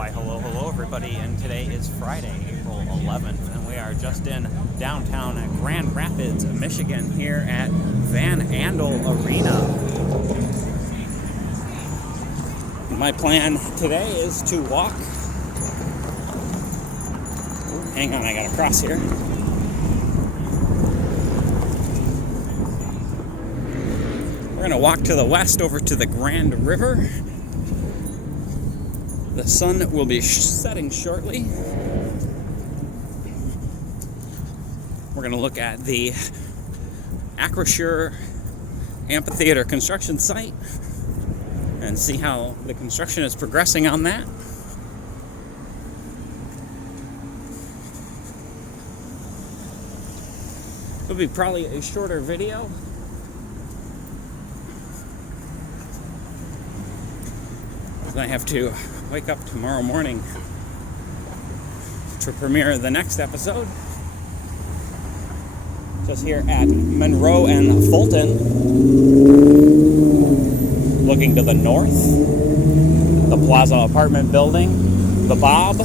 Why, hello everybody, and today is Friday, April 11th, and we are just in downtown Grand Rapids, Michigan, here at Andel Arena. My plan today is to walk. Hang on, I gotta cross here. We're gonna walk to the west over to the Grand River. The sun will be setting shortly. We're going to look at the Acrisure Amphitheater construction site and see how the construction is progressing on that. It'll be probably a shorter video. I have to wake up tomorrow morning to premiere the next episode. Just here at Monroe and Fulton, looking to the north, the Plaza apartment building, the Bob.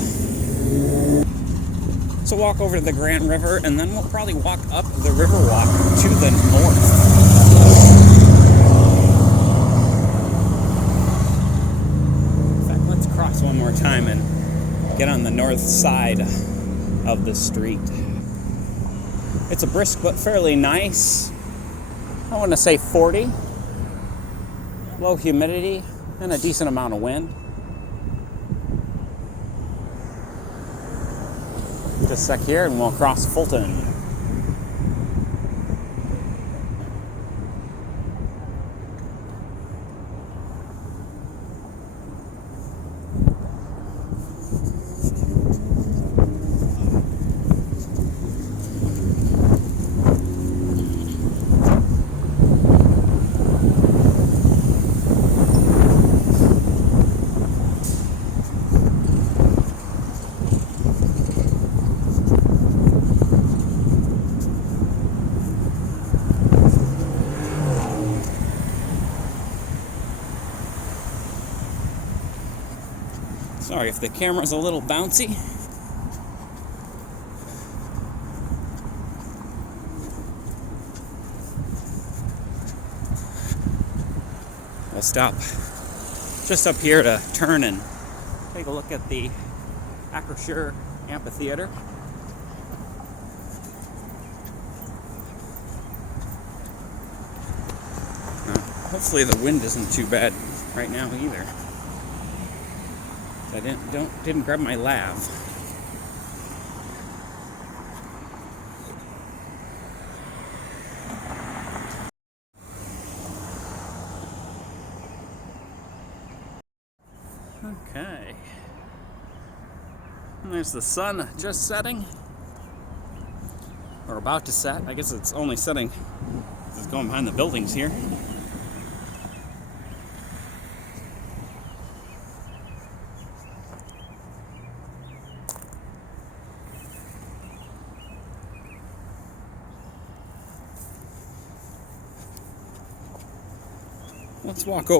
So walk over to the Grand River, and then we'll probably walk up the Riverwalk to the north. Cross one more time and get on the north side of the street. It's a brisk but fairly nice, I want to say 40, low humidity and a decent amount of wind. Just a sec here and we'll cross Fulton. Sorry if the camera's a little bouncy. We'll stop just up here to turn and take a look at the Acrisure Amphitheater. Hopefully the wind isn't too bad right now either. I didn't grab my lav. Okay. And there's the sun just setting. Or about to set. I guess it's only setting. It's going behind the buildings here. Let's walk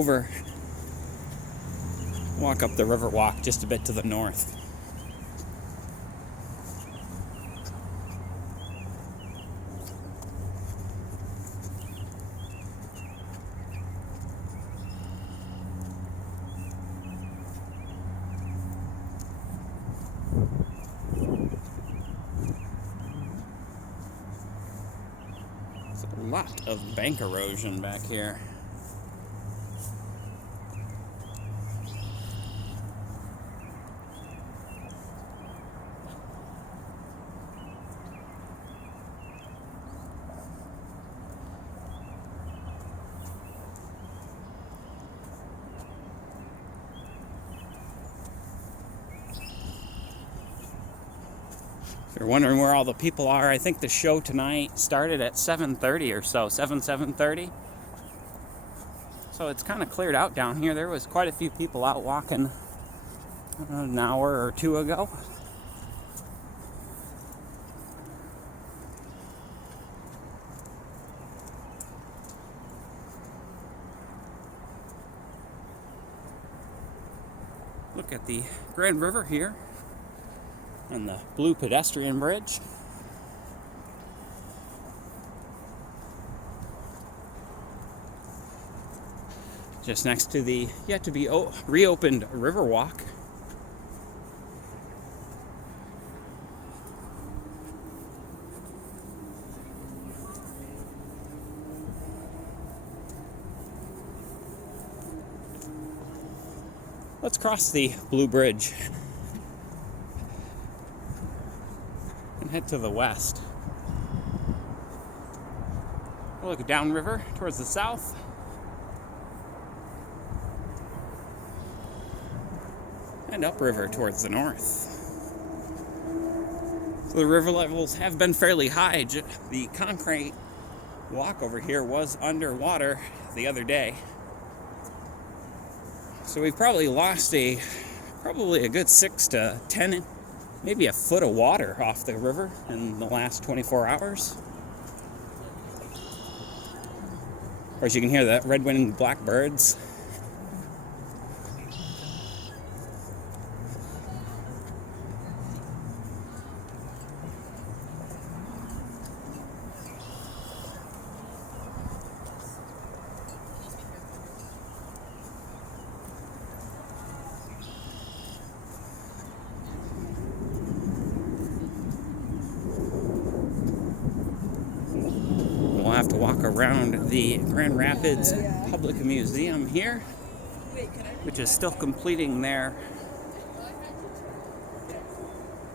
up the Riverwalk just a bit to the north. There's a lot of bank erosion back here. If you're wondering where all the people are, I think the show tonight started at 7:30 or so, 7:30. So it's kind of cleared out down here. There was quite a few people out walking an hour or two ago. look at the Grand River here and the blue pedestrian bridge. Just next to the yet to be reopened Riverwalk. Let's cross the Blue Bridge and head to the west. We'll look downriver towards the south. And upriver towards the north. So the river levels have been fairly high. The concrete walk over here was underwater the other day. So we've probably lost a good 6 to 10, maybe a foot of water off the river in the last 24 hours. Of course, you can hear the red-winged blackbirds. We'll have to walk around the Grand Rapids Public Museum here, which is still completing their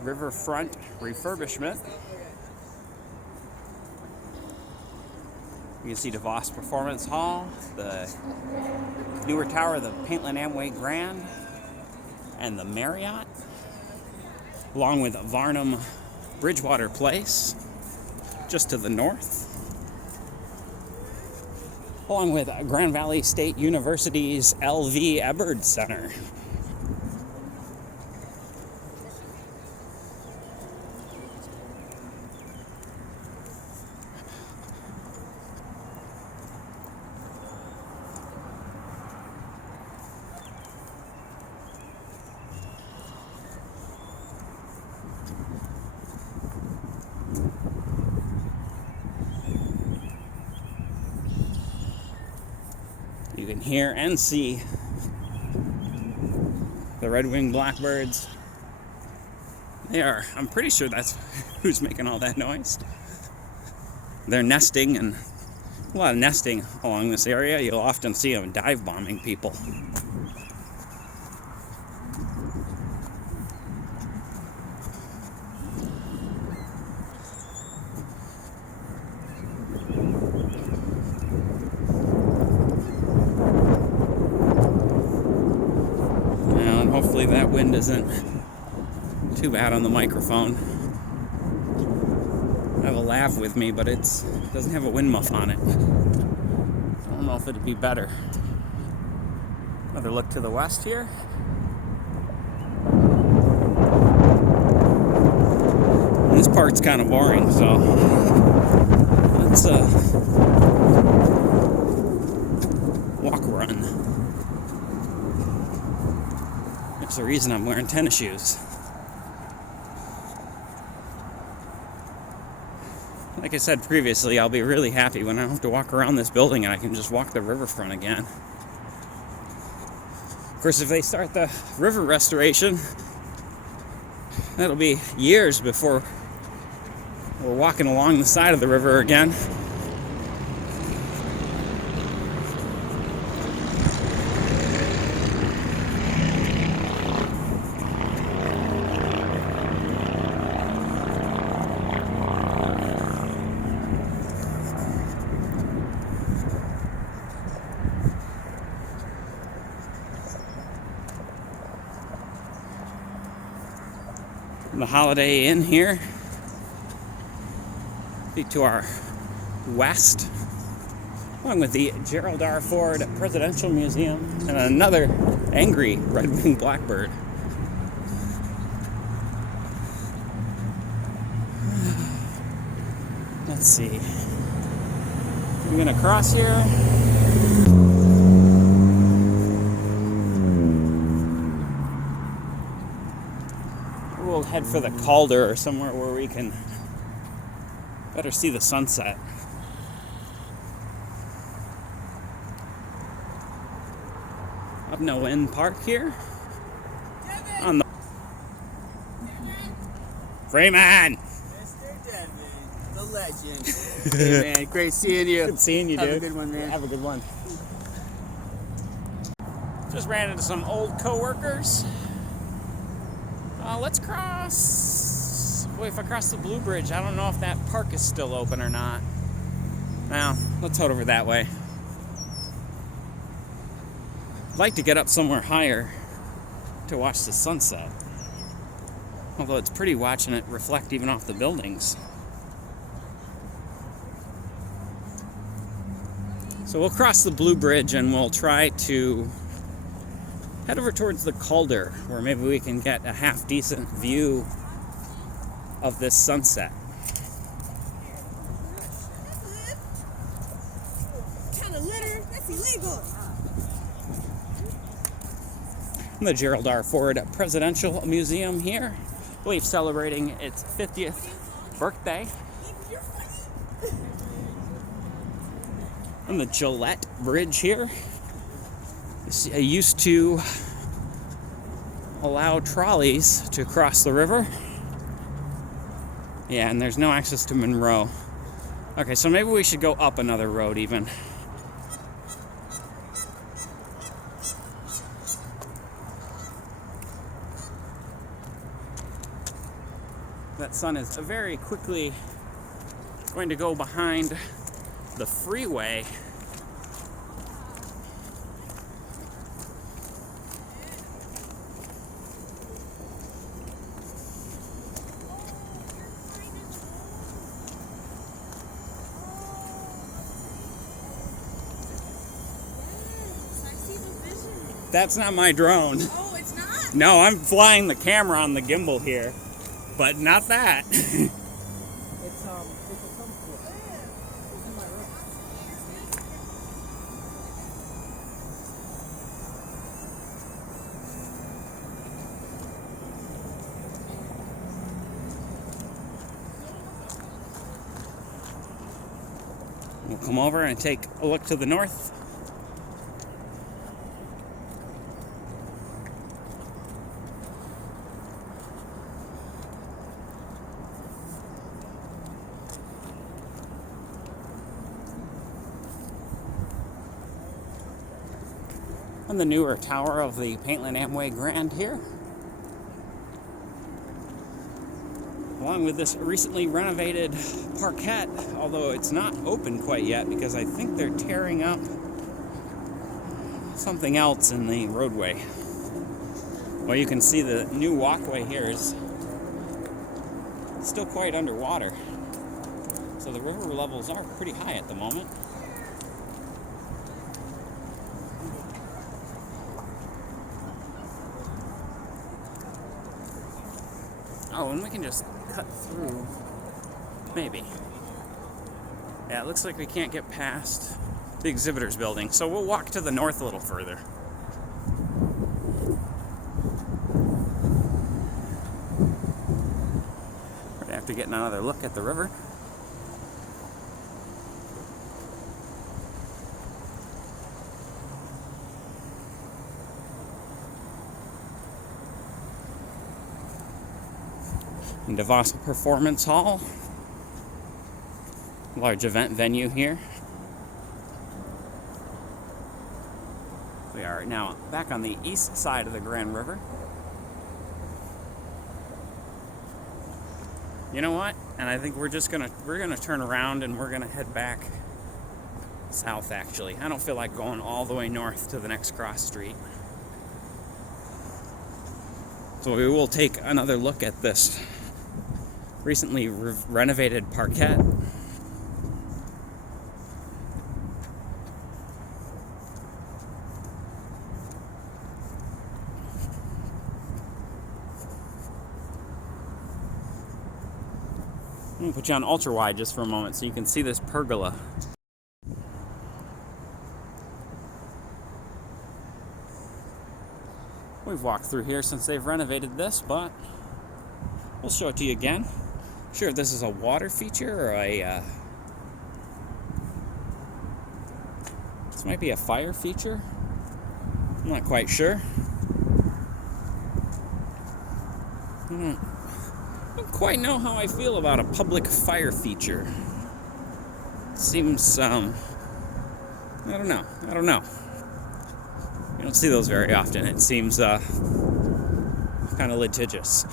riverfront refurbishment. You can see DeVos Performance Hall, the newer tower, the Paintland Amway Grand, and the Marriott, along with Varnum Bridgewater Place, just to the north, along with Grand Valley State University's L.V. Ebbard Center. You can hear and see the red-winged blackbirds. I'm pretty sure that's who's making all that noise. They're nesting, and a lot of nesting along this area. You'll often see them dive bombing people. Hopefully that wind isn't too bad on the microphone. I have a lav with me, but it doesn't have a wind muff on it. I don't know if it'd be better. Another look to the west here. This part's kind of boring, so let's walk run. There's a reason I'm wearing tennis shoes. Like I said previously, I'll be really happy when I don't have to walk around this building and I can just walk the riverfront again. Of course, if they start the river restoration, that'll be years before we're walking along the side of the river again. The Holiday Inn here, to our west, along with the Gerald R. Ford Presidential Museum and another angry red-winged blackbird. Let's see. I'm gonna cross here. We'll head for the Calder or somewhere where we can better see the sunset. Up Nolan Park here. On the Freeman! Mr. Devin, the legend. Hey man, great seeing you. Good seeing you, dude. Have a good one, man. Have a good one. Just ran into some old coworkers. Let's cross. Boy, if I cross the Blue Bridge, I don't know if that park is still open or not. Now, let's head over that way. I'd like to get up somewhere higher to watch the sunset. Although it's pretty watching it reflect even off the buildings. So we'll cross the Blue Bridge and we'll try to head over towards the Calder, where maybe we can get a half decent view of this sunset. Kind of litter, that's illegal. The Gerald R. Ford Presidential Museum here, I believe celebrating its 50th birthday. And the Gilette Bridge here. I used to allow trolleys to cross the river. Yeah, and there's no access to Monroe. Okay, so maybe we should go up another road even. That sun is very quickly going to go behind the freeway. That's not my drone. Oh, it's not? No, I'm flying the camera on the gimbal here, but not that. It's a comfort. It's in my room. We'll come over and take a look to the north. And the newer tower of the Paintland Amway Grand here. Along with this recently renovated parquet, although it's not open quite yet because I think they're tearing up something else in the roadway. Well, you can see the new walkway here is still quite underwater. So the river levels are pretty high at the moment. Oh, and we can just cut through, maybe. Yeah, it looks like we can't get past the exhibitors building, so we'll walk to the north a little further. Right after getting another look at the river. And DeVos Performance Hall, large event venue here. We are now back on the east side of the Grand River. You know what? And I think we're gonna turn around and we're gonna head back south. Actually, I don't feel like going all the way north to the next cross street. So we will take another look at this recently renovated parquet. I'm going to put you on ultra wide just for a moment so you can see this pergola. We've walked through here since they've renovated this, but We'll show it to you again. Sure if this is a water feature or a this might be a fire feature. I'm not quite sure. I don't quite know how I feel about a public fire feature. Seems I don't know. You don't see those very often. It seems kind of litigious.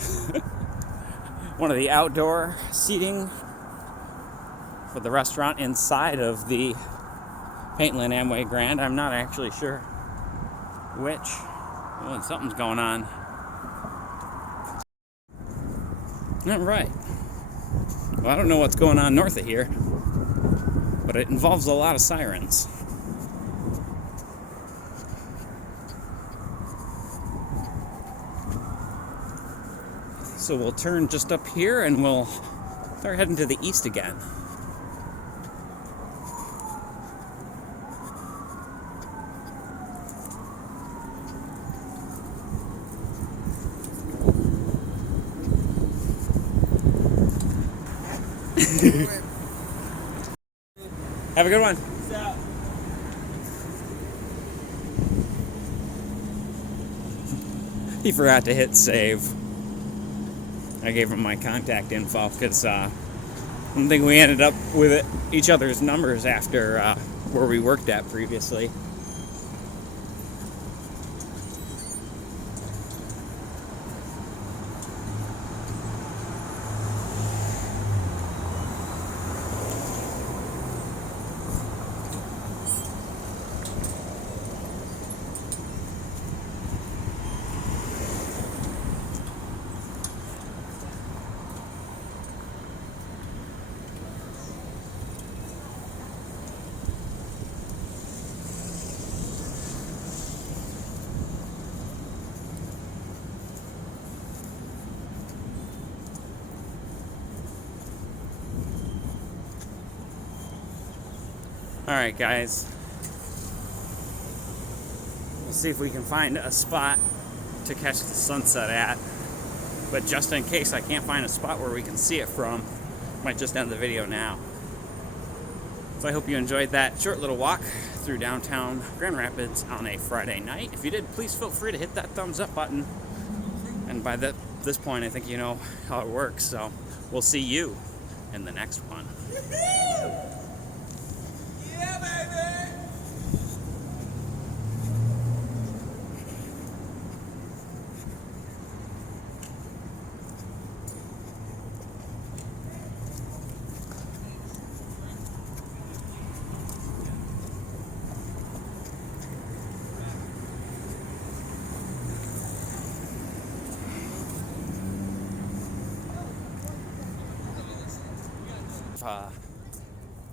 One of the outdoor seating for the restaurant inside of the Paintland Amway Grand. I'm not actually sure which. Oh, something's going on. All right. Well, I don't know what's going on north of here, but it involves a lot of sirens. So we'll turn just up here and we'll start heading to the east again. Have a good one. He forgot to hit save. I gave him my contact info because I don't think we ended up with each other's numbers after where we worked at previously. Alright guys, we'll see if we can find a spot to catch the sunset at, but just in case I can't find a spot where we can see it from, I might just end the video now. So I hope you enjoyed that short little walk through downtown Grand Rapids on a Friday night. If you did, please feel free to hit that thumbs up button, and by this point I think you know how it works, so we'll see you in the next one.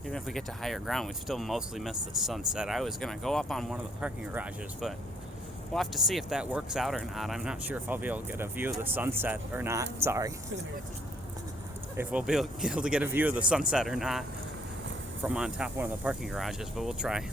Even if we get to higher ground, we still mostly miss the sunset. I was gonna go up on one of the parking garages, but we'll have to see if that works out or not. I'm not sure if I'll be able to get a view of the sunset or not. Sorry. If we'll be able to get a view of the sunset or not from on top of one of the parking garages, but we'll try.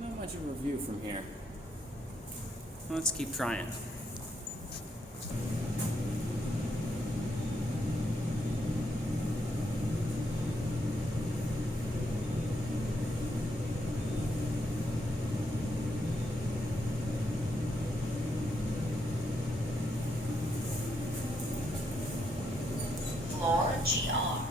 Not much of a view from here. Let's keep trying. GR.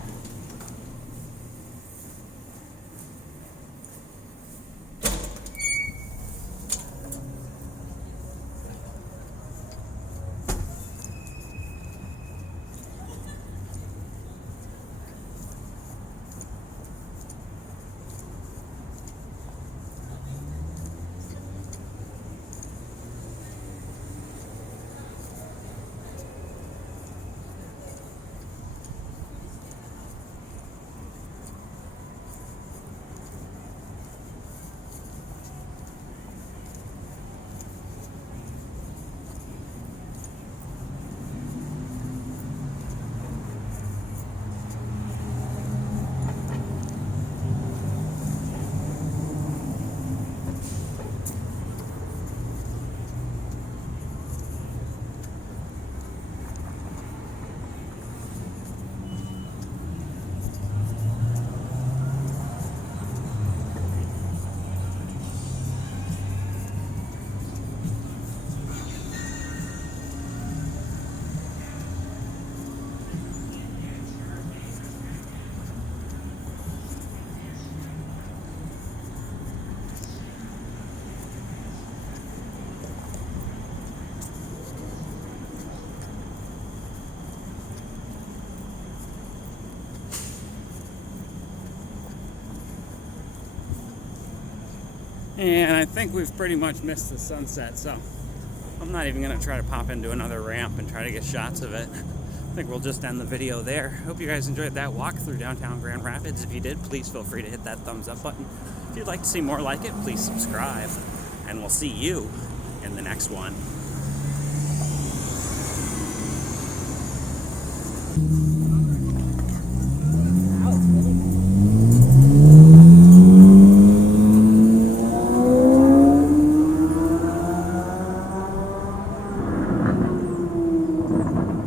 And I think we've pretty much missed the sunset, so I'm not even going to try to pop into another ramp and try to get shots of it. I think we'll just end the video there. Hope you guys enjoyed that walk through downtown Grand Rapids. If you did, please feel free to hit that thumbs up button. If you'd like to see more like it, please subscribe. And we'll see you in the next one.